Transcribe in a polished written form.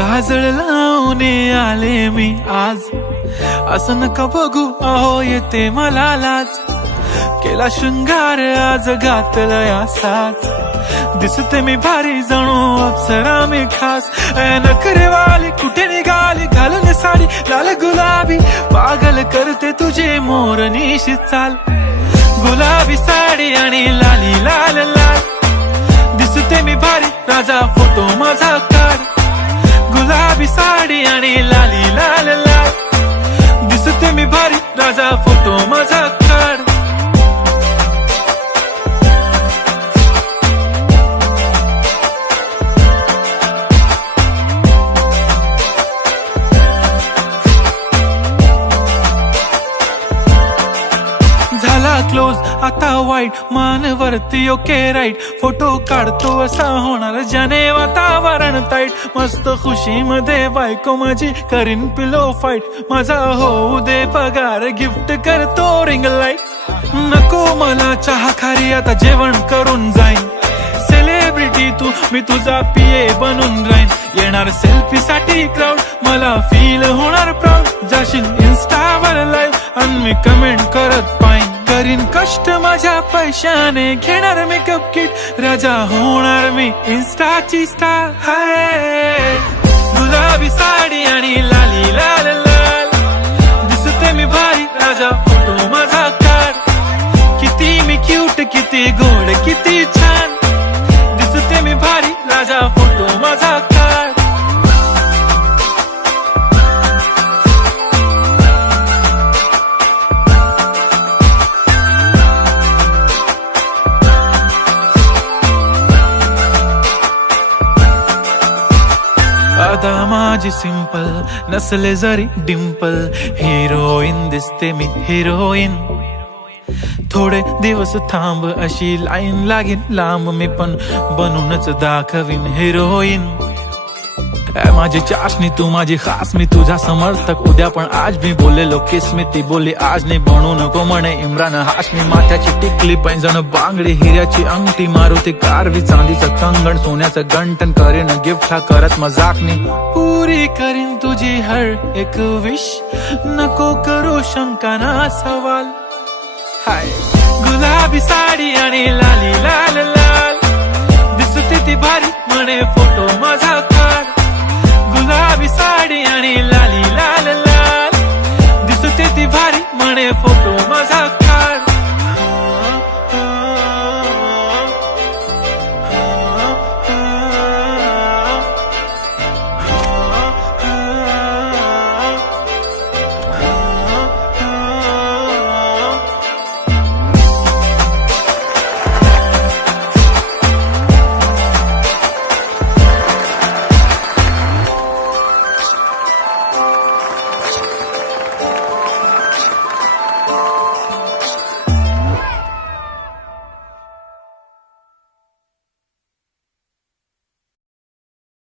काजळ लावून आले मी आज, असं नका बघू अहो येते मला लाज. केला शृंगार आज घातला असाच, दिसते मी भारी जणू अप्सरा मी खास. नखरेवाली कुठे निघाली घालून साडी लाल गुलाबी, पागल करते तुझे मोरनीशी चाल. गुलाबी साडी आणि लाली लाल लाल, दिसते मी भारी राजा फोटो माझा काढ. गुलाबी साडी आणि लाली लाल लाल, दिसते मी भारी राजा फोटो माझा काढ. झाला क्लोज आता वाईट, मान वरती ओके राईट. फोटो काढतो असा होणार ज्याने वातावरण ताईट. मस्त खुशी मध्ये बायको माझी करीन पिलो फाईट. माझा होऊ दे पगार गिफ्ट करतो रिंग लाईट. नको मला चहा खारी आता जेवण करून जाईन. सेलिब्रिटी तू मी तुझा पिये बनून राहीन. येणार सेल्फी साठी क्राऊड मला फील होणार प्राऊड. जाशील इन्स्टावर लाईव्ह आणि मी कमेंट करत पाईन. करीन कष्ट माझ्या पैशाने घेणार मेकअप किट. राजा होणार मी इन्स्टाची स्टार. हाय गुलाबी साडी आणि लाली लाल लाल, दिसते मी भारी राजा फोटो माझा काढ. किती मी क्यूट किती गोड किती छान, दिसते मी भारी राजा फोटो माझा काढ. आता माझी सिंपल नसले जरी डिंपल, हिरोईन दिसते मी हिरोईन. थोडे दिवस थांब अशी लाईन लागेल लांब, मी पण बनूनच दाखवीन हिरोईन. माझी चाशनी तू माझी खास, मी तुझा समर्थक उद्या पण आज. मी बोलेलो किस मी ती बोली आज नाही. बनू नको म्हणे इम्रान हाशमी. माथ्याची टिकली पैंजण बांगडी, हिऱ्याची अंगठी, मारुती कारवी, चांदीचं कंगण, सोन्याचं गंटन. करीन गिफ्ट हा करत मजाकनी. पुरी करीन तुझी हर एक विश, नको करू शंका ना सवाल. हाय गुलाबी साडी आणि लाली लाल लाल, दिसते ती भारी म्हणे फोटो माझा काढ. गुलाबी साडी आणि लाली लाल लाल, दिसते ती भारी म्हणे फोटो माझा काढ.